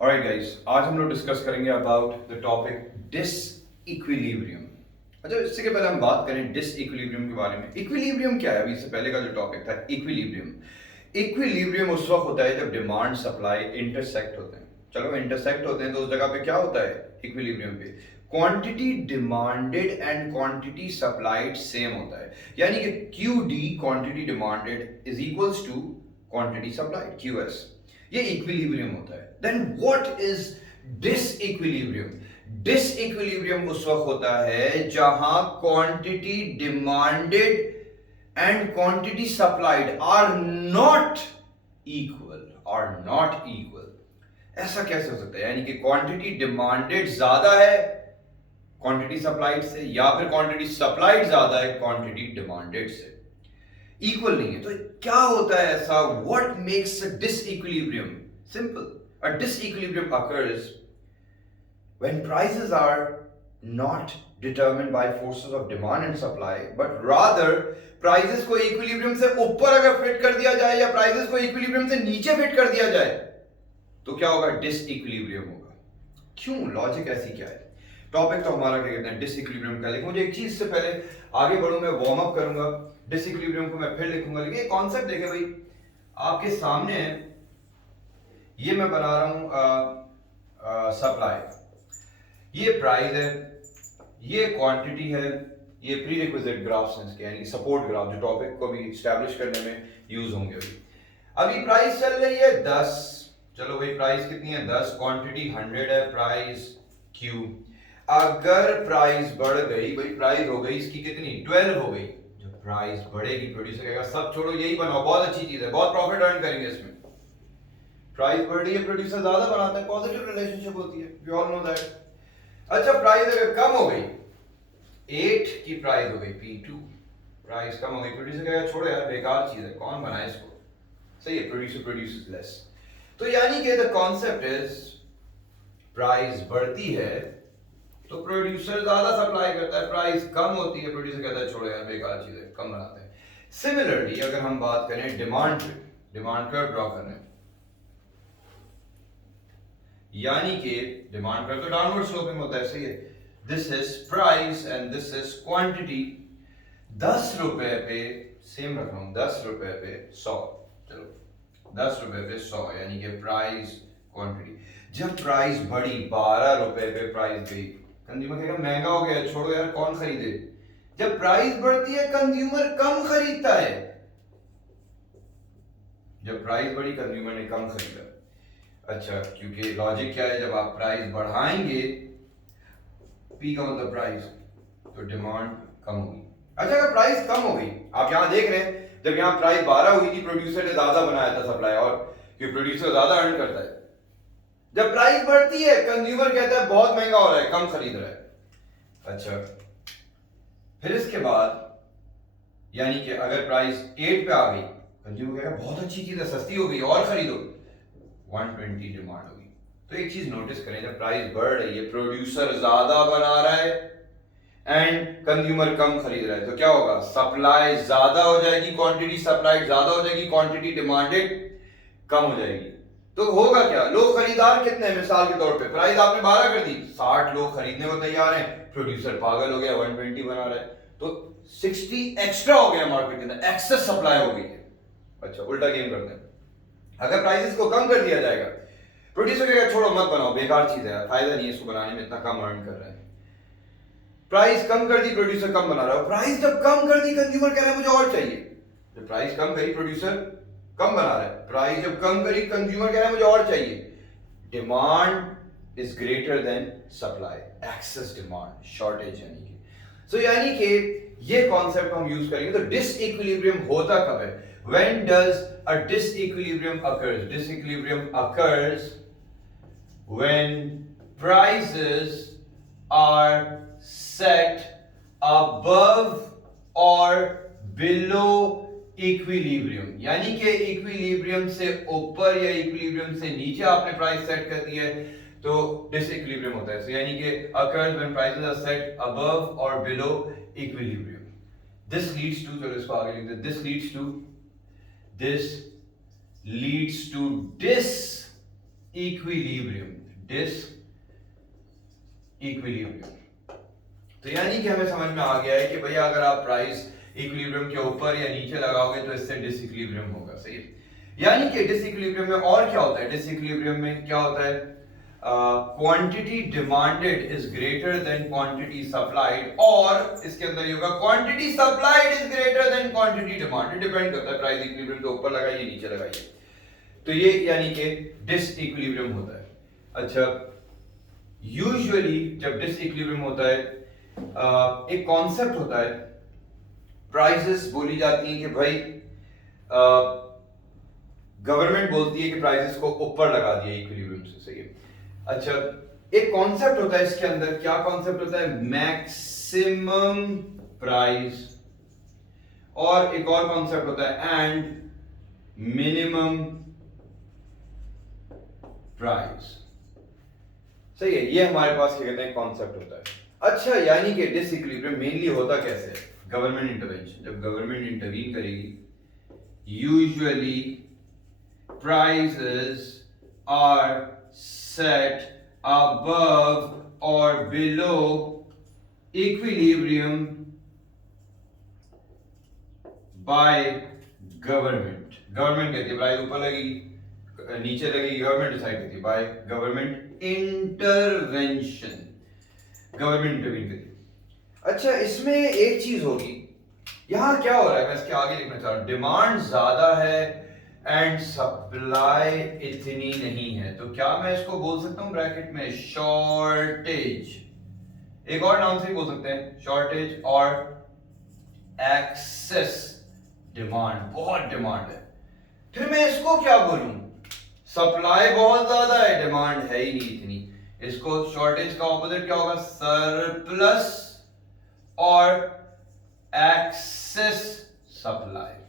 Alright guys, आज हम लोग डिस्कस करेंगे अबाउट द टॉपिक डिसइक्विलिब्रियम। अच्छा, इससे के पहले हम बात करें डिसइक्विलिब्रियम के बारे में। इक्विलिब्रियम क्या है? अभी इससे पहले का जो टॉपिक था इक्विलिब्रियम। इक्विलिब्रियम उस वक्त होता है जब डिमांड सप्लाई इंटरसेक्ट होते हैं। चलो, इंटरसेक्ट होते हैं तो उस जगह पे क्या होता है? इक्विलिब्रियम पे quantity demanded and quantity supplied same होता है। यानी कि Q D, quantity demanded, is equals to quantity supplied, Q S. ये इक्विलिब्रियम होता है। Then what is disequilibrium? Disequilibrium उस वक्त होता है जहां quantity demanded and quantity supplied are not equal. ऐसा कैसे हो सकता है? यानी कि क्वांटिटी डिमांडेड ज्यादा है क्वांटिटी सप्लाइड से, या फिर क्वांटिटी सप्लाइड ज्यादा है क्वांटिटी डिमांडेड से, इक्वल नहीं है। तो क्या होता है ऐसा? What makes a disequilibrium? Simple, a disequilibrium occurs when prices are not determined by forces of demand and supply, but rather prices को equilibrium से ऊपर अगर फिट कर दिया जाए या prices को equilibrium से नीचे फिट कर दिया जाए तो क्या होगा? डिसइक्विलिब्रियम होगा। क्यों? लॉजिक ऐसी क्या है? टॉपिक तो हमारा क्या कहते हैं, डिसइक्विलिब्रियम का। लेकिन मुझे एक चीज से पहले आगे बढ़ूं, मैं वार्म अप करूंगा। डिसइक्विलिब्रियम को मैं फिर लिखूंगा, लेकिन कॉन्सेप्ट देखें भाई, आपके सामने है। ये मैं बना रहा हूं सप्लाई, ये प्राइस है, ये क्वांटिटी है, ये प्री रिक्विजिट ग्राफ्स हैं इसके, यानी सपोर्ट ग्राफ जो टॉपिक को भी स्टैब्लिश करने में यूज होंगे। अभी प्राइस चल रही है 10। चलो भाई, प्राइस कितनी है? 10। क्वांटिटी 100 है, प्राइस क्यू। अगर प्राइस बढ़ गई भाई, प्राइस हो गई इसकी कितनी? 12 हो गई। जब प्राइस बढ़ेगी प्रोड्यूसर कहेगा सब छोड़ो, यही बनाओ, बहुत अच्छी चीज है, बहुत प्रॉफिट अर्न करेंगे इसमें। प्राइस बढ़ रही है, प्रोड्यूसर ज्यादा बनाता है, पॉजिटिव रिलेशनशिप होती है, वी ऑल नो दैट। अच्छा, प्राइस अगर कम हो गई, 8 की प्राइस हो गई P2, प्राइस कम हो गई, प्रोड्यूसर कहेगा छोड़ो यार, बेकार चीज है, कौन बनाए इसको, सही है, प्रोड्यूसर प्रोड्यूसर्स लेस। तो यानी कि द कॉन्सेप्ट इज, प्राइस बढ़ती है तो प्रोड्यूसर ज्यादा सप्लाई करता है, प्राइस कम होती है, प्रोड्यूसर कहता है छोड़ो यार, बेकार चीज है, कम बनाते हैं। सिमिलरली अगर हम बात करें डिमांड पे, डिमांड कर्व ड्रॉ करने, यानी कि डिमांड कर्व तो डाउनवर्ड स्लोपिंग होता है, सही है। This is price and this is quantity. 10 रुपए पे, सेम रख रहा हूं, 10 रुपए पे 100, चलो 10 रुपए पे 100, यानी कि प्राइस क्वांटिटी। जब प्राइस बढ़ी 12 रुपए पे प्राइस गई, कंज्यूमर कहेगा महंगा हो गया, छोड़ो यार, कौन खरीदे। जब प्राइस बढ़ती है कंज्यूमर कम खरीदता है, जब प्राइस बढ़ी कंज्यूमर ने कम खरीदा। अच्छा, क्योंकि लॉजिक क्या है, जब आप प्राइस बढ़ाएंगे, पी का मतलब प्राइस, तो डिमांड कम होगी। अच्छा, अगर प्राइस कम हो गई, आप यहां देख रहे हैं, जब यहां प्राइस 12 हुई थी, प्रोड्यूसर ने ज्यादा बनाया था सप्लाई, और क्योंकि प्रोड्यूसर ज्यादा अर्न करता है। जब प्राइस बढ़ती है कंज्यूमर कहता है बहुत महंगा हो रहा है, कम खरीद रहा है। अच्छा, फिर इसके बाद यानी कि अगर प्राइस 8 पे आ गई, कंज्यूमर कहेगा बहुत अच्छी चीज है, सस्ती हो गई, और खरीदो, 120 डिमांड होगी। तो एक चीज नोटिस करें, जब प्राइस बढ़ रही है, प्रोड्यूसर ज्यादा बना रहा है एंड कंज्यूमर कम खरीद रहा है, तो क्या होगा? सप्लाई ज्यादा हो जाएगी, क्वांटिटी सप्लाइड ज्यादा हो जाएगी, क्वांटिटी डिमांडेड कम हो जाएगी। तो होगा क्या? लोग खरीदार कितने हैं? मिसाल के तौर पे प्राइस आपने 12 कर दी, 60 लोग खरीदने को तैयार हैं, प्रोड्यूसर पागल हो गया, 120 बना रहा है, तो 60 एक्स्ट्रा हो गया मार्केट के अंदर, एक्सेस सप्लाई हो गई है। अच्छा, उल्टा गेम करते हैं। अगर प्राइसेस को कम कर दिया जाएगा, प्रोड्यूसर कहेगा छोड़ो मत बनाओ, बेकार चीज है, फायदा नहीं है इसको बनाने में, इतना कम अर्न कर रहा है। प्राइस कम कर दी, प्रोड्यूसर कम बना रहा है। प्राइस जब कम कर दी, कंज्यूमर कह रहा है मुझे और चाहिए। जब प्राइस कम करी, प्रोड्यूसर कम बना रहा है, प्राइस जब कम करी, कंज्यूमर कह रहा है मुझे और चाहिए। Demand is greater than supply, excess demand, shortage यानी कि। सो यानी कि ये कॉन्सेप्ट हम यूज करेंगे। तो डिसइक्विलिब्रियम होता कब है? When does a disequilibrium occurs? Disequilibrium occurs when prices are set above or below equilibrium, यानी कि इक्विलिब्रियम से ऊपर या इक्विलिब्रियम से नीचे आपने प्राइस सेट कर दी है, तो डिसइक्विलिब्रियम होता है। So, यानी कि occurs when prices are set above or below equilibrium. This leads to, चलो इसको आगे लिखते हैं, this leads to equilibrium, disequilibrium. तो यानी कि हमें समझ में आ गया है कि भैया अगर आप प्राइस इक्विलिब्रियम के ऊपर या नीचे लगाओगे तो इससे डिसइक्विलिब्रियम होगा, सही है। यानी कि डिसइक्विलिब्रियम में और क्या होता है, डिसइक्विलिब्रियम में क्या होता है, quantity demanded is greater than quantity supplied, और इसके अंदर ये होगा quantity supplied is greater than quantity demanded. Depend करता है प्राइस इक्विलिब्रियम के ऊपर लगाइए नीचे लगाइए, तो ये यानी कि डिसइक्विलिब्रियम होता है। अच्छा, यूजुअली जब डिसइक्विलिब्रियम होता है एक कॉन्सेप्ट होता है, प्राइसेस बोली जाती हैं कि भाई गवर्नमेंट बोलती है कि प्राइसेस को ऊपर लगा दिया इक्विलिब्रियम से, सही है। अच्छा, एक कॉन्सेप्ट होता है इसके अंदर, क्या कॉन्सेप्ट होता है, मैक्सिमम प्राइस, और एक और कॉन्सेप्ट होता है एंड मिनिमम प्राइस, सही है। ये हमारे पास क्या कहते हैं कॉन्सेप्ट होता है। अच्छा, यानी कि डिसइक्विलिब्रियम मेनली होता कैसे है, गवर्नमेंट इंटरवेंशन। जब गवर्नमेंट इंटरवीन करेगी, usually prices are set above or below equilibrium by government। Government कहती है प्राइस ऊपर लगेगी नीचे लगेगी, गवर्नमेंट डिसाइड करती है by government intervention, government intervene करती है। अच्छा, इसमें एक चीज होगी, यहां क्या हो रहा है मैं इसके आगे लिखना चाह रहा हूं, डिमांड ज्यादा है एंड सप्लाई इतनी नहीं है, तो क्या मैं इसको बोल सकता हूं ब्रैकेट में शॉर्टेज, एक और नाम से भी बोल सकते हैं शॉर्टेज, और एक्सेस डिमांड, बहुत डिमांड है। फिर मैं इसको क्या बोलूं, सप्लाई बहुत ज्यादा है, डिमांड है ही नहीं इतनी, इसको शॉर्टेज का ऑपोजिट क्या होगा, सरप्लस और एक्सेस सप्लाई।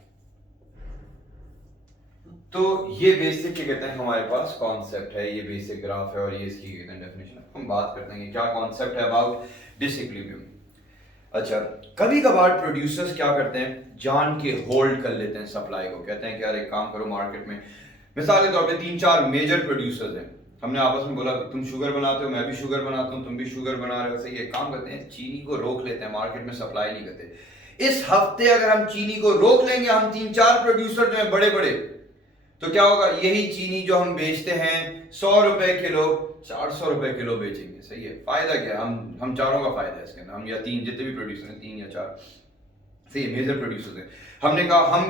तो ये बेसिक क्या कहते हैं हमारे पास कॉन्सेप्ट है, ये बेसिक ग्राफ है और ये इसकी कहते हैं डेफिनेशन। हम बात करते हैं क्या कॉन्सेप्ट है अबाउट डिसइक्विलिब्रियम। अच्छा, कभी कभार प्रोड्यूसर्स क्या करते हैं, जान के होल्ड कर लेते हैं सप्लाई को, कहते हैं कि यार एक काम करो मार्केट में, मिसाल के तौर पे 3-4 मेजर प्रोड्यूसर्स हैं, हमने आपस में बोला तुम शुगर बनाते हो, मैं भी शुगर बनाता हूं, तुम भी शुगर बना रहे हो, सही है, काम करते हैं चीनी को रोक लेते हैं, मार्केट में सप्लाई नहीं करते। इस हफ्ते अगर हम चीनी को रोक लेंगे, हम 3-4 प्रोड्यूसर जो है बड़े बड़े, तो क्या होगा, यही चीनी जो हम बेचते हैं 100 रुपए किलो 400 रुपए किलो बेचेंगे, सही है। फायदा क्या, हम चारों का फायदा है इसके अंदर, हम या 3 जितने भी प्रोड्यूसर हैं 3 या 4 सही है मेजर प्रोड्यूसर्स हैं, हमने कहा हम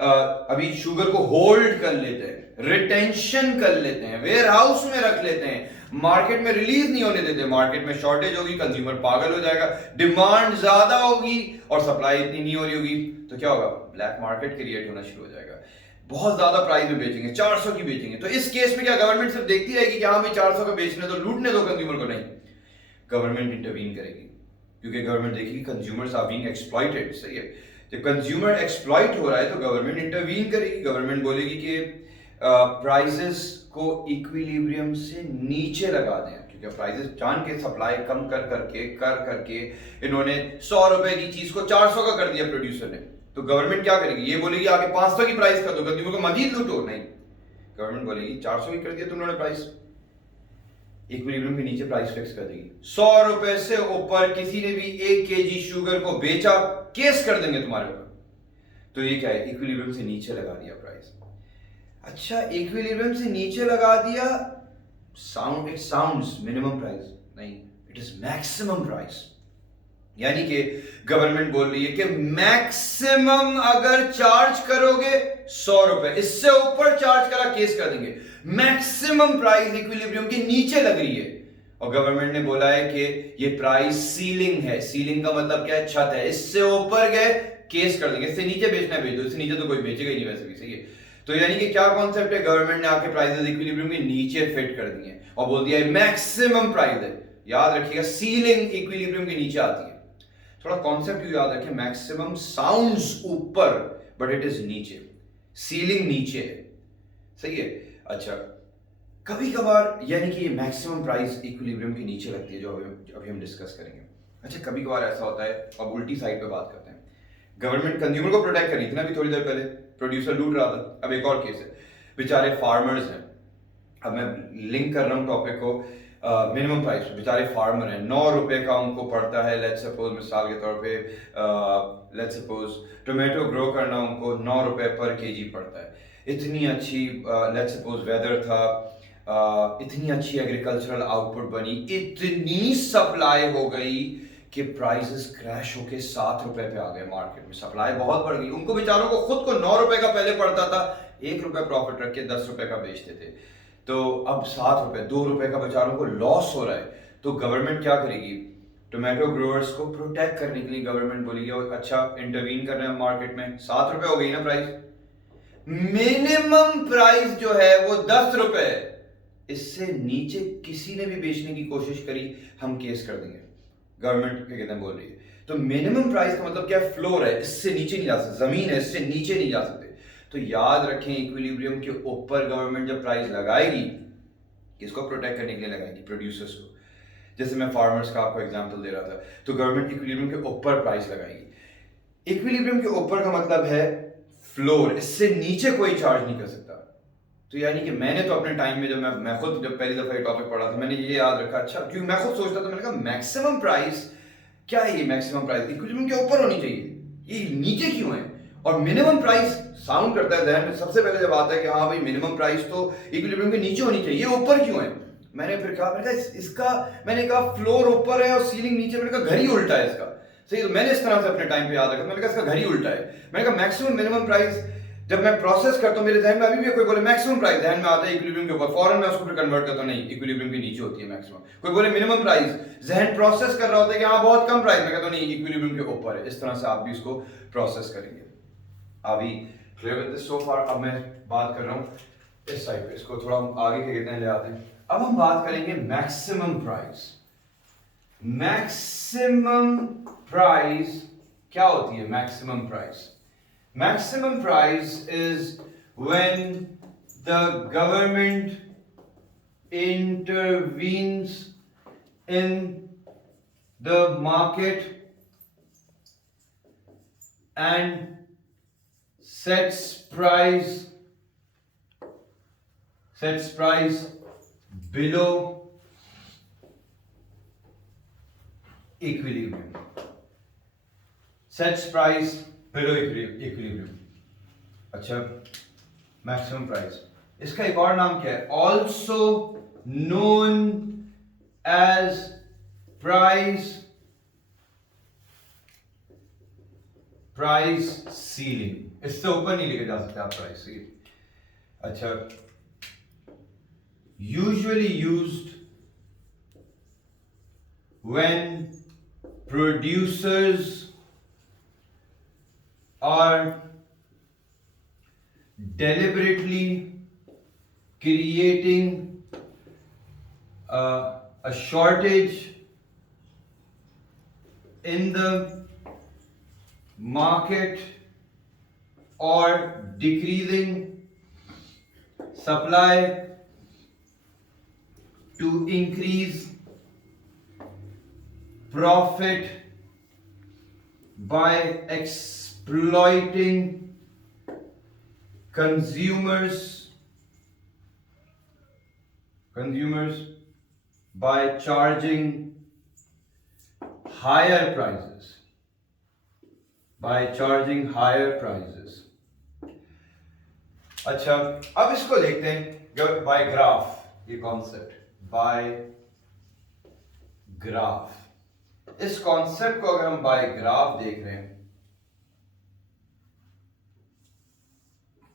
अभी शुगर को होल्ड कर लेते हैं, रिटेंशन कर लेते हैं, वेयर हाउस में रख लेते हैं, मार्केट में रिलीज नहीं होने देते। मार्केट में शॉर्टेज होगी, कंज्यूमर पागल हो जाएगा, डिमांड ज्यादा होगी और सप्लाई इतनी नहीं हो रही होगी, तो क्या होगा, ब्लैक मार्केट क्रिएट होना शुरू हो जाएगा, बहुत ज्यादा प्राइस में बेचेंगे, 400 की बेचेंगे। तो इस केस में क्या गवर्नमेंट सिर्फ देखती रहेगी कि हाँ भाई 400 का बेचने तो लूटने दो कंज्यूमर को, नहीं, गवर्नमेंट इंटरवीन करेगी, क्योंकि गवर्नमेंट देखेगी कंज्यूमर्स आर बीइंग एक्सप्लॉइटेड, सही है। जब कंज्यूमर एक्सप्लॉइट हो रहा है तो गवर्नमेंट इंटरवीन करेगी, गवर्नमेंट बोलेगी कि प्राइसेस को इक्विलिब्रियम से नीचे लगा दें, क्योंकि प्राइसेस जान के सप्लाई कम कर करके इन्होंने 100 रुपए की चीज को 400 का कर दिया प्रोड्यूसर ने, तो गवर्नमेंट क्या करेगी, ये बोलेगी आगे 500 की प्राइस कर दो, कंज्यूमर को मजीद लूटो, नहीं, गवर्नमेंट बोलेगी 400 की कर दिया तुम लोगों ने प्राइस, इक्विलिब्रियम के नीचे प्राइस फिक्स कर देगी। 100 रुपए से ऊपर किसी ने भी 1 केजी शुगर को बेचा, केस कर देंगे तुम्हारे ऊपर। तो ये क्या है, इक्विलिब्रियम से नीचे लगा दिया प्राइस। अच्छा, इक्विलिब्रियम से नीचे लगा दिया, इट साउंड्स मिनिमम प्राइस, नहीं, इट इज मैक्सिमम प्राइस। यानी कि गवर्नमेंट बोल रही है कि मैक्सिमम अगर चार्ज करोगे 100 रुपए, इससे ऊपर चार्ज करा केस कर देंगे। मैक्सिमम प्राइस इक्विलिब्रियम के नीचे लग रही है और गवर्नमेंट ने बोला है कि ये प्राइस सीलिंग है, सीलिंग का मतलब क्या है, छत है, इससे ऊपर गए केस कर देंगे, इससे नीचे बेचना है बेच दो, इससे नीचे तो कोई बेचेगा ही नहीं वैसे भी, सही है। तो यानी कि क्या कॉन्सेप्ट है, गवर्नमेंट ने आके प्राइसेस इक्विलिब्रियम के नीचे फिट कर दिए और बोल दिया मैक्सिमम प्राइस है। याद रखिएगा सीलिंग इक्विलिब्रियम के नीचे आती है, थोड़ा कॉन्सेप्ट यू याद रखें, मैक्सिमम साउंड्स ऊपर बट इट इज नीचे, सीलिंग नीचे है, सही है। अच्छा, कभी कभार यानी कि ये मैक्सिमम प्राइस इक्विलिब्रियम के नीचे लगती है, जो अभी हम डिस्कस करेंगे। अच्छा, कभी कभार ऐसा होता है, अब उल्टी साइड पे बात करते हैं, गवर्नमेंट कंज्यूमर को प्रोटेक्ट कर रही थी ना अभी थोड़ी देर पहले, प्रोड्यूसर लूट रहा था। अब एक और केस है, बेचारे फार्मर्स हैं, अब मैं लिंक कर रहा हूँ टॉपिक को मिनिमम प्राइस। बेचारे फार्मर हैं, 9 रुपए का उनको पड़ता है, लेट्स सपोज मिसाल के तौर पे लेट्स सपोज टोमेटो ग्रो करना उनको 9 रुपए पर केजी पड़ता है। इतनी अच्छी लेट्स सपोज वेदर था, इतनी अच्छी एग्रीकल्चरल आउटपुट बनी, इतनी सप्लाई हो गई कि प्राइसेस क्रैश होके 7 रुपए पे आ गए मार्केट में। सप्लाई बहुत बढ़ गई, उनको बेचारों को खुद को 9 रुपए का पहले पड़ता था, 1 रुपए प्रॉफिट रख के 10 रुपए का बेचते थे। तो अब 7 रुपए, 2 रुपए का बेचारों को लॉस हो रहा है। तो गवर्नमेंट क्या करेगी? टोमेटो ग्रोअर्स को प्रोटेक्ट करने के लिए गवर्नमेंट बोलेगी और अच्छा इंटरवीन कर रहे हैं मार्केट में। 7 रुपए हो गई ना प्राइस, मिनिमम प्राइस जो है वो 10 रुपए। इससे नीचे किसी ने भी बेचने की कोशिश करी, हम केस कर देंगे। गवर्नमेंट क्या कहते हैं बोल रही है। तो मिनिमम प्राइस का मतलब क्या है? फ्लोर है, इससे नीचे नहीं जा सकते, जमीन है, इससे नीचे नहीं जा सकते। तो याद रखें, इक्विलिब्रियम के ऊपर गवर्नमेंट जब प्राइस लगाएगी, किसको प्रोटेक्ट करने के लिए लगाएगी? प्रोड्यूसर्स को। जैसे मैं फार्मर्स का आपको एग्जांपल दे रहा था, तो गवर्नमेंट इक्विलिब्रियम के ऊपर प्राइस लगाएगी। इक्विलिब्रियम के ऊपर का मतलब है फ्लोर, इससे नीचे कोई चार्ज नहीं कर सकता। तो यानी कि मैंने तो अपने टाइम में जब मैं खुद जब पहली दफा ये टॉपिक पढ़ा था, मैंने ये याद रखा, अच्छा क्योंकि मैं खुद सोचता था, मैंने कहा मैक्सिमम प्राइस क्या है? ये मैक्सिमम प्राइस इक्विलिब्रियम के ऊपर होनी चाहिए, ये नीचे क्यों है? और मिनिमम प्राइस साउंड करता है जहन में सबसे पहले जब आता है कि हाँ भाई मिनिमम प्राइस तो इक्विलिब्रियम के नीचे होनी चाहिए, ये ऊपर क्यों है? मैंने फिर कहा, इसका मैंने कहा फ्लोर ऊपर है और सीलिंग नीचे, मैंने कहा घर ही उल्टा है इसका। सही, तो मैंने इस तरह से अपने टाइम पे याद रखा, मैंने कहा इसका घर ही उल्टा है। मैंने कहा मैक्सिमम मिनिमम प्राइस जब मैं प्रोसेस करता हूं, मेरे जहन में अभी भी कोई बोले मैक्सिमम प्राइस, जहन में आता है इक्विलिब्रियम के ऊपर, फौरन मैं उसको फिर कन्वर्ट करता हूं, नहीं इक्विलिब्रियम के नीचे होती है मैक्सिमम। कोई बोले मिनिमम प्राइस, जहन प्रोसेस कर रहा होता है कि हाँ बहुत कम प्राइस, मैं कहता हूं नहीं इक्विलिब्रियम के ऊपर है। इस तरह से आप भी इसको प्रोसेस करेंगे। अभी क्लियर विद दिस सो फार। अब मैं बात कर रहा हूं इस साइड पे, इसको थोड़ा हम आगे के कहते हैं ले आते हैं। अब हम बात करेंगे मैक्सिमम प्राइस। मैक्सिमम प्राइस क्या होती है? Maximum price, maximum price is when the government intervenes in the market and sets price below equilibrium. Sets price below equilibrium. अच्छा, मैक्सिमम प्राइस, इसका एक और नाम क्या है? Also known as price ceiling. इससे ऊपर नहीं लेके जा सकते आप प्राइस सीलिंग। अच्छा, usually used when producers are deliberately creating a shortage in the market or decreasing supply to increase profit by exploiting consumers by charging higher prices. अच्छा, अब इसको देखते हैं बाय ग्राफ, ये कॉन्सेप्ट बाय ग्राफ। इस concept को अगर हम बाय ग्राफ देख रहे हैं,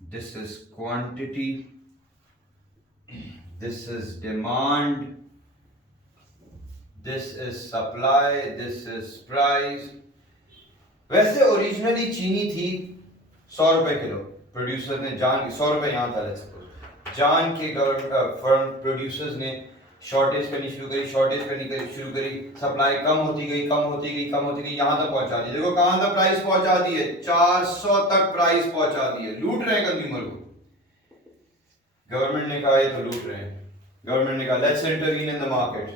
this is quantity, this is demand, this is supply, this is price। वैसे ओरिजिनली चीनी थी 100 रुपए किलो, प्रोड्यूसर ने जान के 100 रुपए यहां था, जान के फर्म प्रोड्यूसर्स ने शॉर्टेज करनी शुरू करी, सप्लाई कम होती गई, यहां तक पहुंचा दी। देखो कहां तक प्राइस पहुंचा दी है, 400 तक प्राइस पहुंचा दी है। लूट रहे हैं कंज्यूमर को। गवर्नमेंट ने कहा ये तो लूट रहे हैं। गवर्नमेंट ने कहा let's intervene in the market.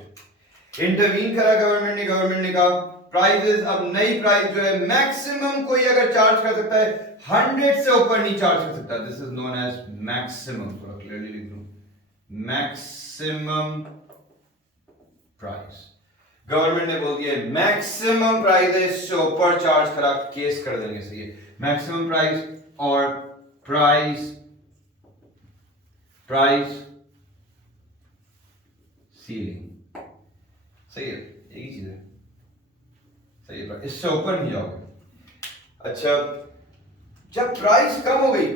Intervene करा गवर्नमेंट ने कहा प्राइसेस, अब नई प्राइस जो है मैक्सिमम कोई अगर चार्ज कर सकता है 100 से ऊपर नहीं चार्ज कर सकता। This is known as maximum. थोड़ा क्लियरली लिख दूं, मैक्सिमम प्राइस। गवर्नमेंट ने बोल दिया मैक्सिमम प्राइस है, इससे ऊपर चार्ज करा केस कर देंगे। सही है, मैक्सिमम प्राइस और प्राइस सीलिंग। सही है, एक ही चीज है। सही है, इससे ऊपर नहीं जाओगे। अच्छा, जब प्राइस कम हो गई,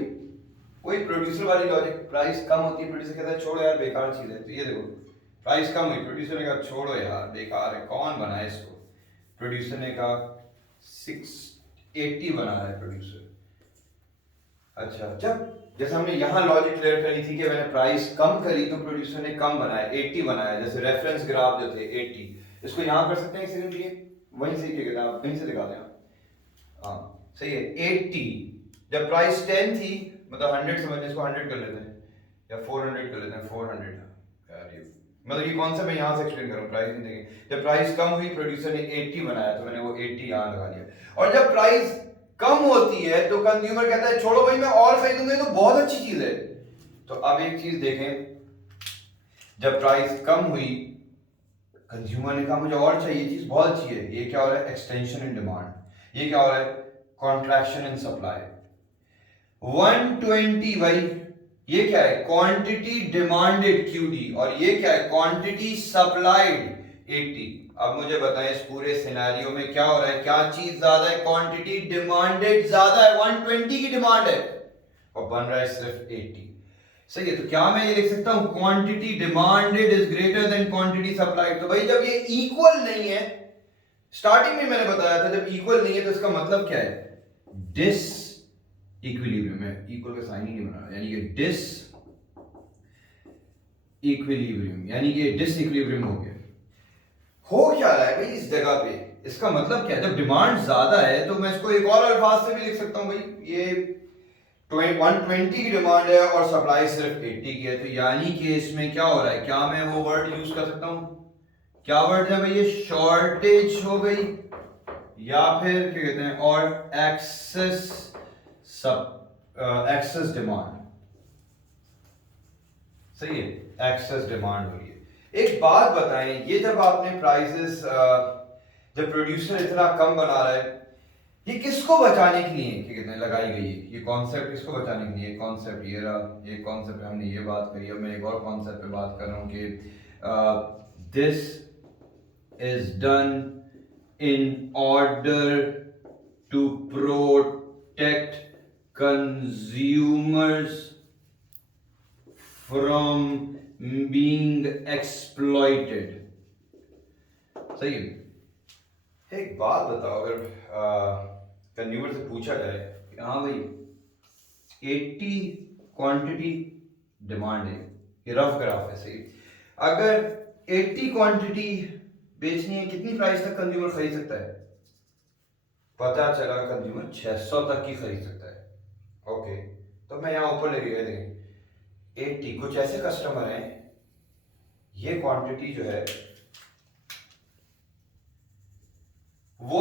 वही प्रोड्यूसर वाली लॉजिक, प्राइस कम होती है, प्रोड्यूसर कहता है छोड़ो यार बेकार चीज है। तो ये देखो प्राइस कम हुई, प्रोड्यूसर ने कहा छोड़ो यार बेकार है, कौन बनाए इसको। प्रोड्यूसर ने कहा 680 बना रहा है प्रोड्यूसर। अच्छा, जब जैसे हमने यहाँ लॉजिक क्लियर करी थी कि मैंने प्राइस कम करी तो प्रोड्यूसर ने कम बनाया, 80 बनाया। जैसे रेफरेंस ग्राफ जो थे 80, इसको यहाँ कर सकते हैं एक सेकंड लिए, वहीं से क्या कहते हैं आप, वहीं से दिखा दें आप। हाँ सही है, 80 जब प्राइस 10 थी, मतलब 100 समझने, इसको 100 कर लेते हैं या 400 कर लेते हैं, 400 यार ये मतलब ये कौन सा मैं यहाँ से एक्सप्लेन कर रहा हूँ, प्राइस नहीं देंगे। जब प्राइस कम हुई प्रोड्यूसर ने 80 बनाया तो मैंने वो 80 यहाँ लगा दिया। और जब प्राइस कम होती है तो कंज्यूमर कहता है छोड़ो भाई मैं और खरीदूंगा, तो बहुत अच्छी चीज है। तो अब एक चीज देखें, जब प्राइस कम हुई कंज्यूमर ने कहा मुझे और चाहिए, चीज बहुत अच्छी है। ये क्या हो रहा है, एक्सटेंशन इन डिमांड। ये क्या हो रहा है, कॉन्ट्रैक्शन इन सप्लाई। 120 भाई, ये क्या है, क्वांटिटी डिमांडेड QD, और ये क्या है, क्वांटिटी सप्लाइड 80। अब मुझे बताएं इस पूरे सिनेरियो में क्या हो रहा है, क्या चीज ज्यादा है, क्वांटिटी डिमांडेड ज्यादा है, 120 की डिमांड है और बन रहा है सिर्फ 80। सही है, तो क्या मैं ये लिख सकता हूं, quantity demanded is greater than quantity supplied. तो भाई जब ये इक्वल नहीं है, स्टार्टिंग में मैंने बताया था जब इक्वल नहीं है तो इसका मतलब क्या है, डिस इक्विलिब्रियम है। इक्वल का साइन ही नहीं बना, यानी कि डिस इक्विलिब्रियम, यानी कि डिस इक्विलिब्रियम हो गया। हो क्या रहा है भाई इस जगह पे, इसका मतलब क्या है, जब डिमांड ज्यादा है तो मैं इसको एक और अल्फाज से भी लिख सकता हूं भाई, ये 120 की डिमांड है और सप्लाई सिर्फ 80 की है, तो यानी कि इसमें क्या हो रहा है, क्या मैं वो वर्ड यूज कर सकता हूं, क्या वर्ड है भाई, ये शॉर्टेज हो गई या फिर क्या कहते हैं, और एक्सेस डिमांड। सही है, एक्सेस डिमांड हो रही है। एक बात बताएं, ये जब आपने प्राइसेस जब प्रोड्यूसर इतना कम बना रहा है, ये किसको बचाने के लिए क्या कहते हैं लगाई गई है, ये कॉन्सेप्ट किसको बचाने के लिए, कॉन्सेप्ट ये रहा, ये कॉन्सेप्ट हमने ये बात करी। अब मैं एक और कॉन्सेप्ट पे बात कर रहा हूँ कि this is done in order to protect consumers from being exploited. सही है, एक बात बताओ, अगर कंज्यूमर से पूछा जाए कि हाँ भाई 80 क्वांटिटी डिमांड है, ये रफ ग्राफ है। सही, अगर 80 क्वांटिटी बेचनी है, कितनी प्राइस तक कंज्यूमर खरीद सकता है, पता चला कंज्यूमर 600 तक की खरीद सकता है। ओके, तो मैं यहाँ ऊपर लेके गए थे 80, कुछ ऐसे कस्टमर हैं ये क्वांटिटी जो है वो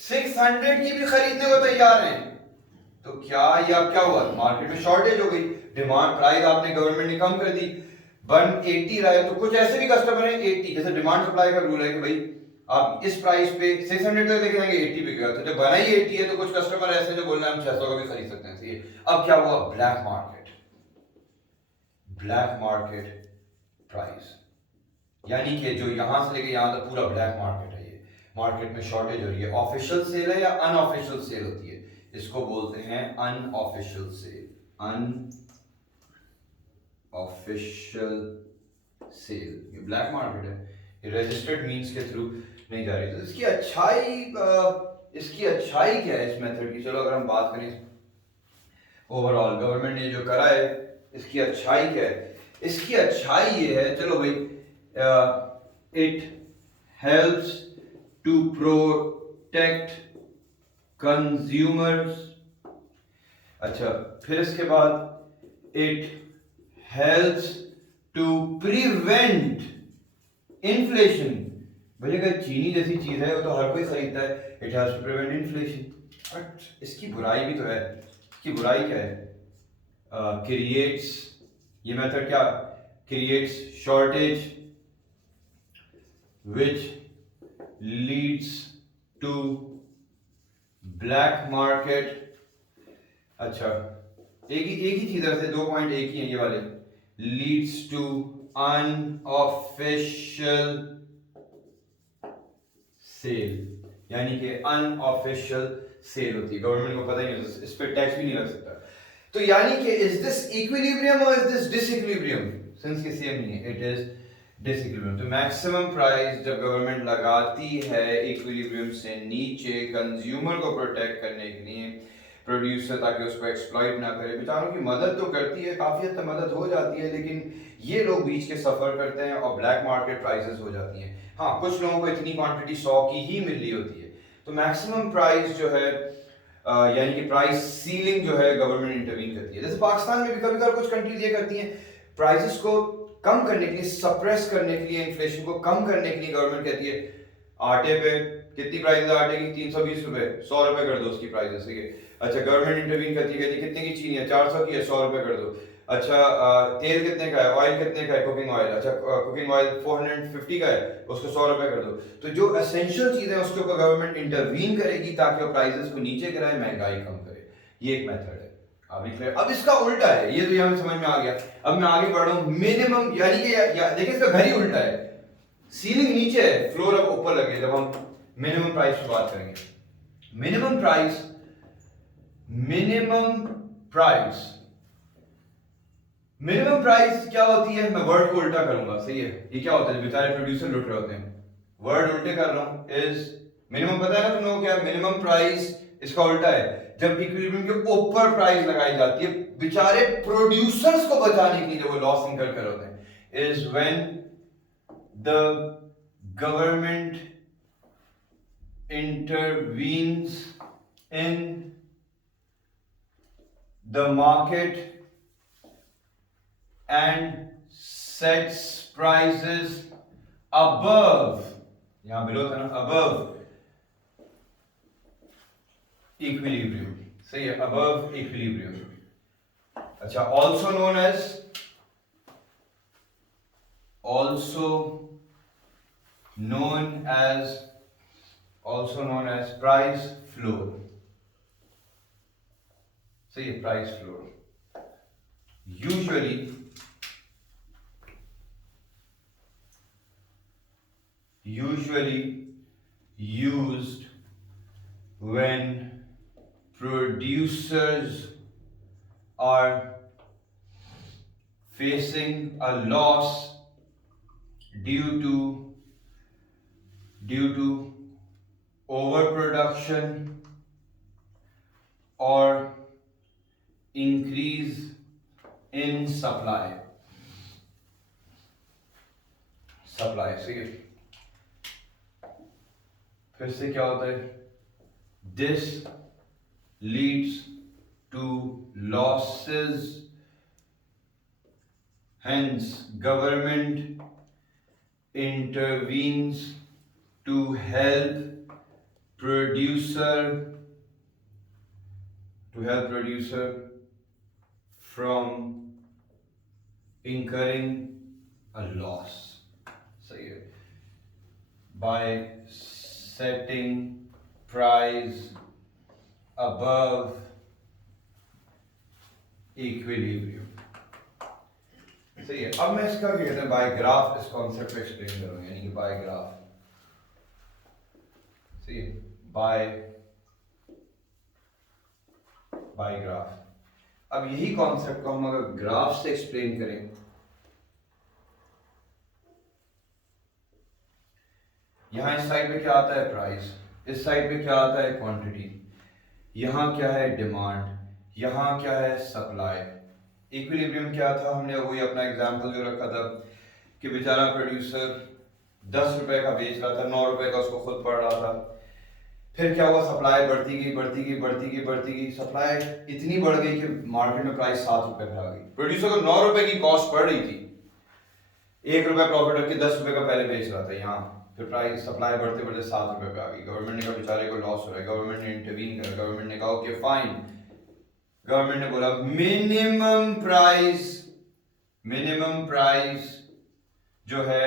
600 की भी खरीदने को तैयार हैं। तो क्या ये अब क्या हुआ, मार्केट में शॉर्टेज हो गई, डिमांड प्राइस आपने गवर्नमेंट ने कम कर दी, 180 रहा है। तो कुछ ऐसे भी कस्टमर हैं 80, जैसे डिमांड सप्लाई का रूल है कि भाई आप इस प्राइस पे 600 तक लेके जाएंगे, 80 पे गया, तो जब बनाई 80 है तो कुछ कस्टमर ऐसे जो बोल रहे हैं हम 600 का भी खरीद सकते हैं। सही है, अब क्या हुआ, ब्लैक मार्केट प्राइस, यानी कि जो यहां से लेके यहां तक पूरा ब्लैक मार्केट है। ये मार्केट में शॉर्टेज हो रही है, ऑफिशियल सेल है या अनऑफिशियल सेल होती है, इसको बोलते हैं अनऑफिशियल सेल। अनऑफिशियल सेल, ये ब्लैक मार्केट है, ये रजिस्टर्ड मींस के थ्रू नहीं जा रही। तो इसकी अच्छाई क्या है इस मेथड की, चलो अगर हम बात करें ओवरऑल गवर्नमेंट ने जो करा है, इसकी अच्छाई क्या है, इसकी अच्छाई ये है, चलो भाई it helps to protect consumers. अच्छा, फिर इसके बाद it helps to prevent inflation. भाई अगर चीनी जैसी चीज है वो तो हर कोई खरीदता है, it helps to prevent inflation. But इसकी बुराई भी तो है, इसकी बुराई क्या है, क्रिएट्स, ये मेथड क्या creates shortage which leads to black market. अच्छा, एक ही चीज है, दो पॉइंट एक ही हैं ये वाले. leads to unofficial sale, यानी कि unofficial sale होती है, गवर्नमेंट को पता ही नहीं होता, इस पे टैक्स भी नहीं लग सकता. तो यानी कि इज दिस इक्विलिब्रियम और इज दिस डिसइक्विलिब्रियम? सिंस के सेम नहीं है, इट इज डिसइक्विलिब्रियम. तो मैक्सिमम प्राइस जब गवर्नमेंट लगाती है इक्विलिब्रियम से नीचे कंज्यूमर को प्रोटेक्ट करने के लिए, प्रोड्यूसर, ताकि उसको एक्सप्लॉइट ना करे. बेचारों की मदद तो करती है, काफ़ी हद तक मदद हो जाती है, लेकिन ये लोग बीच के सफ़र करते हैं और ब्लैक मार्केट प्राइसेस हो जाती हैं. हाँ, कुछ लोगों को इतनी क्वांटिटी 100 की ही मिल रही होती है. तो मैक्सिमम प्राइस जो है यानी कि प्राइस सीलिंग जो है गवर्नमेंट इंटरवीन करती है. जैसे पाकिस्तान में भी कभी कभी कुछ कंट्रीज ये करती हैं, प्राइसेस को कम करने के लिए, सप्रेस करने के लिए, इन्फ्लेशन को कम करने के लिए गवर्नमेंट कहती है आटे पे कितनी प्राइस है आटे की, 320 रुपए, 100 रुपए कर दो उसकी प्राइस. सही है. अच्छा, गवर्नमेंट इंटरवीन करती है, कितने की चीनी है, 400 की है, 100 रुपए कर दो. अच्छा, तेल कितने का है, ऑयल कितने का है, कुकिंग ऑयल, अच्छा कुकिंग ऑयल 450 का है, उसको 100 रुपए कर दो. तो जो एसेंशियल चीजें उसके ऊपर गवर्नमेंट इंटरवीन करेगी ताकि वो प्राइसेस को नीचे गिराए, महंगाई कम करे. ये एक मेथड है. अब इसका उल्टा है, ये तो यहाँ समझ में आ गया. अब मैं आगे बढ़ रहा हूँ. मिनिमम यानी कि देखिए इसका घर ही उल्टा है. सीलिंग नीचे है, फ्लोर अब ऊपर लगे. जब हम मिनिमम प्राइस की बात करेंगे, मिनिमम प्राइस क्या होती है? मैं वर्ड को उल्टा करूंगा. सही है. ये क्या होता है? बेचारे प्रोड्यूसर लुट रहे होते हैं, वर्ड उल्टे कर रहा हूं. इज मिनिमम, पता है ना तुम लोगों क्या? मिनिमम प्राइस इसका उल्टा है. जब इक्विलिब्रियम के ऊपर प्राइस लगाई जाती है, बेचारे प्रोड्यूसर्स को बचाने के लिए वो लॉस इनकर कर होते हैं, is when the government intervenes in the market and sets prices above, यहां below था ना, above equilibrium. सही है, above equilibrium. अच्छा, also known as price floor. सही है, price floor. Usually used when producers are facing a loss due to overproduction or increase in supply. सही है. फिर से क्या होता है? This leads to losses, hence government intervenes to help producer from incurring a loss. सही है. By setting price above equilibrium. सही है. अब मैं इसका क्या कहते हैं, बाय ग्राफ इस कॉन्सेप्ट को एक्सप्लेन करूंगा, यानी कि बाय ग्राफ. सही है, बाय ग्राफ. अब यही कॉन्सेप्ट को हम अगर ग्राफ से एक्सप्लेन करें, यहां इस साइड पे क्या आता है? प्राइस. इस साइड पे क्या आता है? क्वांटिटी. यहां क्या है? डिमांड. यहां क्या है? सप्लाई. इक्विलिब्रियम क्या था? हमने वही अपना एग्जांपल जो रखा था कि बेचारा प्रोड्यूसर 10 रुपए का बेच रहा था, 9 रुपए का उसको खुद पड़ रहा था. फिर क्या हुआ? सप्लाई बढ़ती गई. सप्लाई इतनी बढ़ गई कि मार्केट में प्राइस 7 रुपए पे आ गई. प्रोड्यूसर को 9 रुपए की कॉस्ट पड़ रही थी, 1 रुपए प्रॉफिट रख के 10 रुपए का पहले बेच रहा था. यहाँ फिर प्राइस सप्लाई बढ़ते 7 रुपए पे आ गई. गवर्नमेंट ने कहा बेचारे को लॉस हो रहा है. गवर्नमेंट ने इंटरवीन करा. गवर्नमेंट ने कहा ओके फाइन. गवर्नमेंट ने बोला मिनिमम प्राइस मिनिमम प्राइस जो है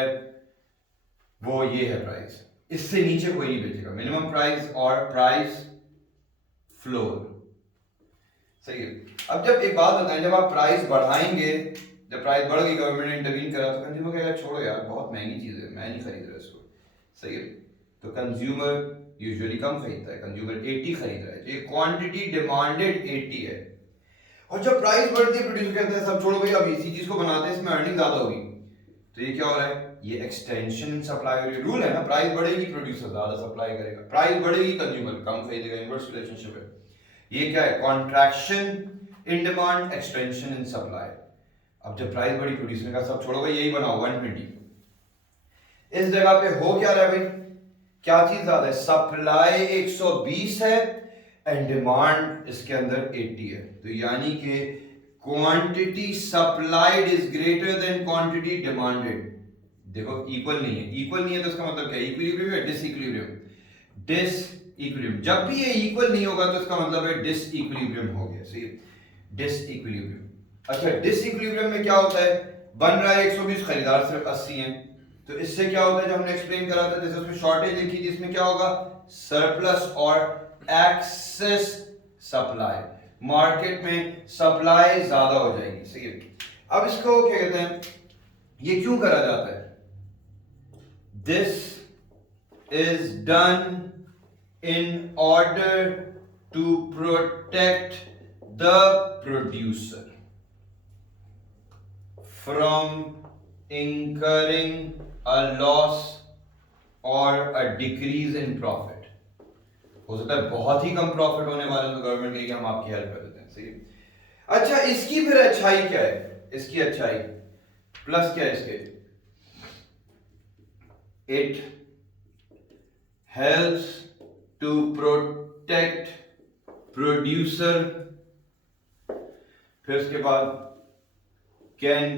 वो ये है प्राइस, इससे नीचे कोई नहीं बेचेगा। मिनिमम प्राइस और प्राइस फ्लोर, सही है। अब जब एक बात बताएं, जब आप प्राइस बढ़ाएंगे, जब प्राइस बढ़ गई, गवर्नमेंट ने इंटरवीन करा, तो कंज्यूमर कहेगा छोड़ो यार बहुत महंगी चीज है, मैं नहीं खरीद रहा इसको, सही है। तो कंज्यूमर यूजुअली कम खरीदता है, कंज्यूमर 80 खरीद रहा है, तो ये क्वांटिटी डिमांडेड 80 है। और जब प्राइस बढ़ती है प्रोड्यूसर कहते हैं सब छोड़ो भाई, अब इसी चीज को बनाते हैं, इसमें अर्निंग ज्यादा होगी। तो ये क्या हो रहा है, ये एक्सटेंशन इन सप्लाई रूल है ना, प्राइस बढ़ेगी प्रोड्यूसर ज्यादा सप्लाई करेगा, प्राइस बढ़ेगी कंज्यूमर कम खरीदेगा, इनवर्स रिलेशनशिप है। ये क्या है, contraction in demand, extension in supply. अब जब प्राइस बढ़ी, प्रोड्यूसर का सब छोड़ो भाई यही बनाओ 120। इस जगह पे हो क्या रहा है भाई, क्या चीज ज्यादा है, सप्लाई 120 है एंड डिमांड इसके अंदर 80 है। तो यानी कि quantity supplied is greater than quantity demanded. देखो इक्वल नहीं है, इक्वल नहीं है तो इसका मतलब क्या है, इक्विलिब्रियम है डिसइक्विलिब्रियम। डिसइक्विलिब्रियम, जब भी ये इक्वल नहीं होगा तो इसका मतलब है डिसइक्विलिब्रियम हो गया, सही है, डिसइक्विलिब्रियम। अच्छा डिसइक्विलिब्रियम में क्या होता है, बन रहा है 120, खरीदार सिर्फ 80 है, तो इससे क्या होता है, जो हमने एक्सप्लेन करा था, जैसे उसमें शॉर्टेज लिखी थी, इसमें क्या होगा, सरप्लस और एक्सेस सप्लाई, मार्केट में सप्लाई ज्यादा हो जाएगी, सही है। अब इसको क्या कहते हैं, ये क्यों करा जाता है, this is done in order to protect the producer from incurring a loss or a decrease in profit। हो सकता है बहुत ही कम प्रॉफिट होने वाले, तो गवर्नमेंट कहेगी हम आपकी हेल्प कर देते हैं, सही है। अच्छा इसकी फिर अच्छाई क्या है, इसकी अच्छाई प्लस क्या है इसके, it helps to protect producer, फिर उसके बाद can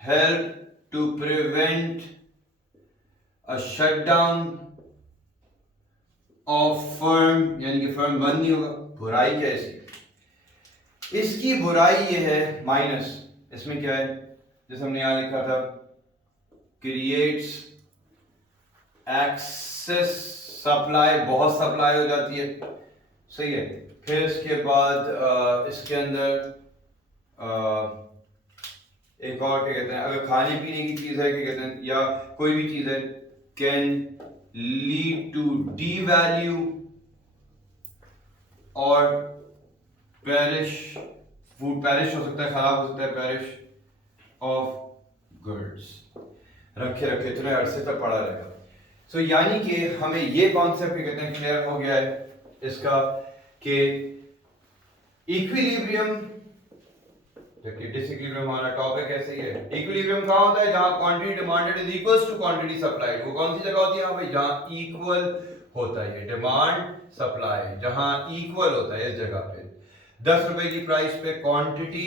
help to prevent a shutdown of firm, यानी कि फर्म बंद नहीं होगा। बुराई क्या है इसकी, इसकी बुराई ये है माइनस, इसमें क्या है, जैसे हमने यहां लिखा था, क्रिएट्स एक्सेस सप्लाई, बहुत सप्लाई हो जाती है, सही है। फिर इसके बाद इसके अंदर एक और क्या कहते हैं, अगर खाने पीने की चीज है क्या कहते हैं, या कोई भी चीज है, can lead to devalue और पेरिश, फूड पेरिश हो सकता है, खराब हो सकता है, पेरिश ऑफ गुड्स, रखे रखे इतने अरसे तक पड़ा रहेगा। सो यानी कि हमें ये कॉन्सेप्ट क्या कहते हैं क्लियर हो गया है इसका, कि इक्विलिब्रियम, जबकि डिसइक्विलिब्रियम हमारा टॉपिक ऐसे ही है। इक्विलिब्रियम कहां होता है, जहां quantity demanded is equals to quantity supplied. वो कौन सी जगह होती है, यहाँ पे जहां इक्वल होता है, डिमांड सप्लाई जहां इक्वल होता है, इस जगह पे 10 रुपए की प्राइस पे क्वांटिटी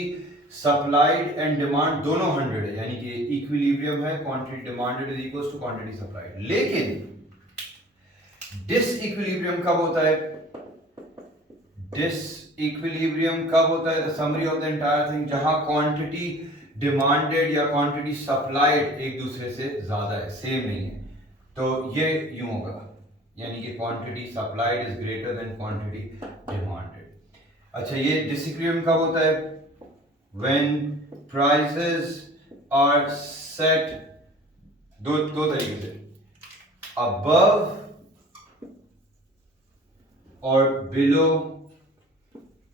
सप्लाइड एंड डिमांड दोनों 100 है, यानी कि इक्विलिब्रियम है, quantity demanded is equals to quantity supplied. लेकिन डिसइक्विलिब्रियम कब होता है, डिसइक्विलिब्रियम कब होता है, the summary of the entire thing, जहां क्वांटिटी डिमांडेड या क्वांटिटी सप्लाइड एक दूसरे से ज्यादा है, सेम नहीं है। तो ये यूं होगा, यानी कि quantity supplied is greater than quantity demanded. अच्छा ये डिसइक्विलिब्रियम कब होता है, व्हेन प्राइसेस आर सेट, दो तरीके से, अबव और बिलो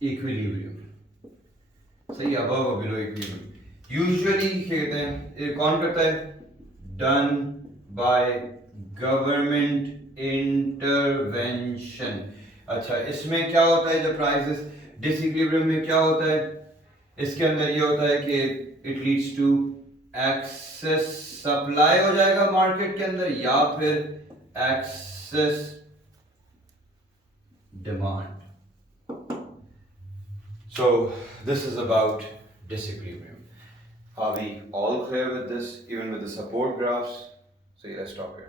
इक्विलिब्रियम, सही, अबव और बिलो इक्विलिब्रियम। यूजुअली कहते हैं, ये कौन करता है, डन बाय गवर्नमेंट इंटरवेंशन। अच्छा इसमें क्या होता है, जब प्राइसेस डिसइक्विलिब्रियम में क्या होता है, इसके अंदर ये होता है कि it leads to excess supply हो जाएगा मार्केट के अंदर, या फिर excess demand. So this is about disequilibrium. Are we all clear with this, even with the support graphs? So let's stop here.